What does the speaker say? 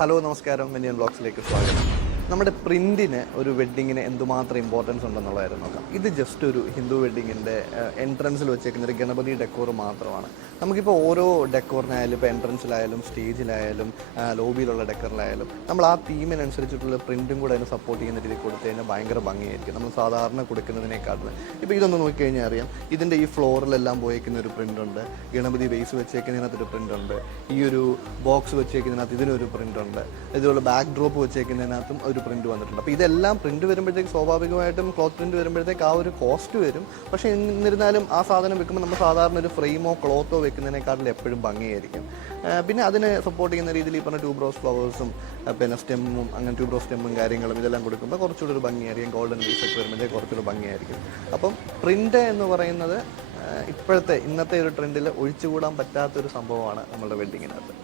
Hello നമസ്കാരം, Indian ബ്ലോഗ്സിലേക്ക് സ്വാഗതം. നമ്മുടെ പ്രിൻറ്റിന് ഒരു വെഡ്ഡിങ്ങിന് എന്തുമാത്രം ഇമ്പോർട്ടൻസ് ഉണ്ടെന്നുള്ളതായിരുന്നു നോക്കാം. ഇത് ജസ്റ്റ് ഒരു ഹിന്ദു വെഡ്ഡിങ്ങിൻ്റെ എൻട്രൻസിൽ വെച്ചേക്കുന്ന ഒരു ഗണപതി ഡെക്കോർ മാത്രമാണ്. നമുക്കിപ്പോൾ ഓരോ ഡെക്കോറിനായാലും ഇപ്പോൾ എൻട്രൻസിലായാലും സ്റ്റേജിലായാലും ലോബിയിലുള്ള ഡെക്കറിലായാലും നമ്മൾ ആ തീമിനനുസരിച്ചിട്ടുള്ള പ്രിൻറ്റും കൂടെ അതിന് സപ്പോർട്ട് ചെയ്യുന്ന രീതിയിൽ കൊടുത്തു കഴിഞ്ഞാൽ ഭയങ്കര ഭംഗിയായിരിക്കും. നമ്മൾ സാധാരണ കൊടുക്കുന്നതിനേക്കാട്ടിൽ ഇപ്പോൾ ഇതൊന്ന് നോക്കിക്കഴിഞ്ഞാൽ അറിയാം, ഇതിൻ്റെ ഈ ഫ്ലോറിലെല്ലാം പോയേക്കുന്ന ഒരു പ്രിൻ്റുണ്ട്, ഗണപതി ബേസ് വെച്ചേക്കുന്നതിനകത്തൊരു പ്രിൻ്റുണ്ട്, ഈ ഒരു ബോക്സ് വെച്ചേക്കുന്നതിനകത്ത് ഇതിനൊരു പ്രിൻ്റുണ്ട്, ഇതുപോലെ ബാക്ക് ഡ്രോപ്പ് വെച്ചേക്കുന്നതിനകത്തും ഒരു പ്രിന്റ് വന്നിട്ടുണ്ട്. അപ്പോൾ ഇതെല്ലാം പ്രിന്റ് വരുമ്പോഴത്തേക്ക് സ്വാഭാവികമായിട്ടും ക്ലോത്ത് പ്രിന്റ് വരുമ്പോഴത്തേക്ക് ആ ഒരു കോസ്റ്റ് വരും. പക്ഷേ എന്നിരുന്നാലും ആ സാധനം വെക്കുമ്പോൾ നമ്മൾ സാധാരണ ഒരു ഫ്രെയിമോ ക്ലോത്തോ വെക്കുന്നതിനേക്കാട്ടിൽ എപ്പോഴും ഭംഗിയായിരിക്കും. പിന്നെ അതിനെ സപ്പോർട്ട് ചെയ്യുന്ന രീതിയിൽ ഈ പറഞ്ഞ ട്യൂബ് റോസ് ഫ്ലവേഴ്സും പിന്നെ സ്റ്റെമ്മും അങ്ങനെ ട്യൂബ് റോസ് സ്റ്റെമ്മും കാര്യങ്ങളും ഇതെല്ലാം കൊടുക്കുമ്പോൾ കുറച്ചുകൂടി ഒരു ഭംഗിയായിരിക്കും. ഗോൾഡൻ ലീഫൊക്കെ വരുമ്പോഴത്തേക്ക് കുറച്ചുകൂടി ഭംഗിയായിരിക്കും. അപ്പം പ്രിന്റ് എന്ന് പറയുന്നത് ഇന്നത്തെ ഒരു ട്രെൻഡിൽ ഒഴിച്ചുകൂടാൻ പറ്റാത്തൊരു സംഭവമാണ് നമ്മളുടെ വെഡ്ഡിങ്ങിനകത്ത്.